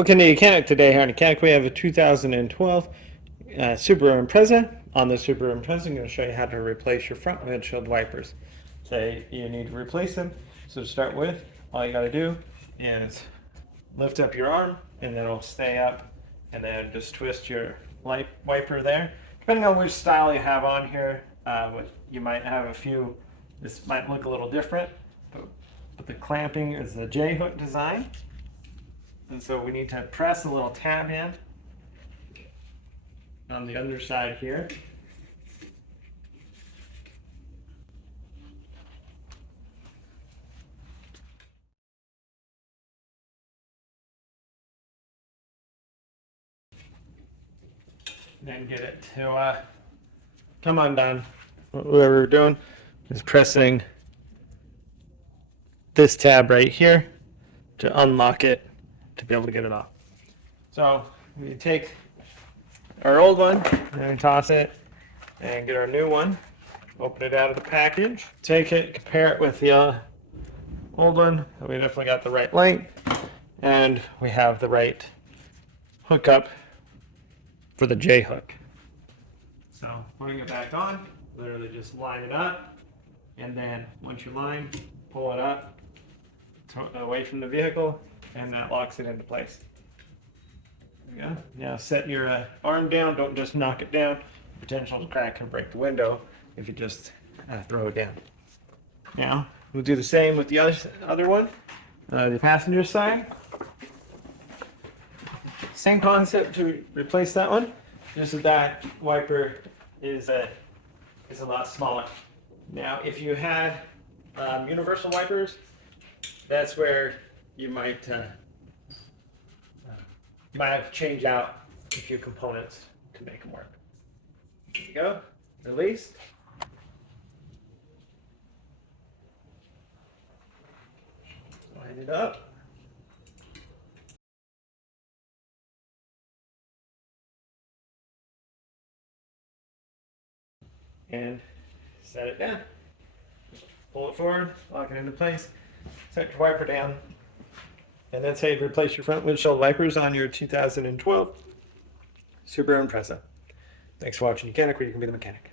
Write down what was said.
Welcome to YOUCANIC today. Here on YOUCANIC we have a 2012 Subaru Impreza. On the Subaru Impreza, I'm going to show you how to replace your front windshield wipers. Say you need to replace them. So to start with, all you got to do is lift up your arm and then it'll stay up, and then just twist your wiper there. Depending on which style you have on here, you might have a few. This might look a little different, but the clamping is the J-hook design. And so we need to press a little tab in on the underside here. Then get it to come undone. Whatever we're doing is pressing this tab right here to unlock it, to be able to get it off. So we take our old one and toss it and get our new one, open it out of the package, take it, compare it with the old one. We definitely got the right length and we have the right hookup for the J hook. So putting it back on, literally just line it up, and then once you line, pull it up away from the vehicle, and that locks it into place. There you go. Now set your arm down. Don't just knock it down. Potential crack can break the window if you just throw it down. Now we'll do the same with the other one, the passenger side. Same concept to replace that one. Just that wiper is a lot smaller. Now, if you had universal wipers, that's where you might have to change out a few components to make them work. There you go. Release. Line it up. And set it down. Pull it forward, lock it into place, set your wiper down, and that's how you replace your front windshield wipers on your 2012 Subaru Impreza. Thanks for watching YOUCANIC, where you can be the mechanic.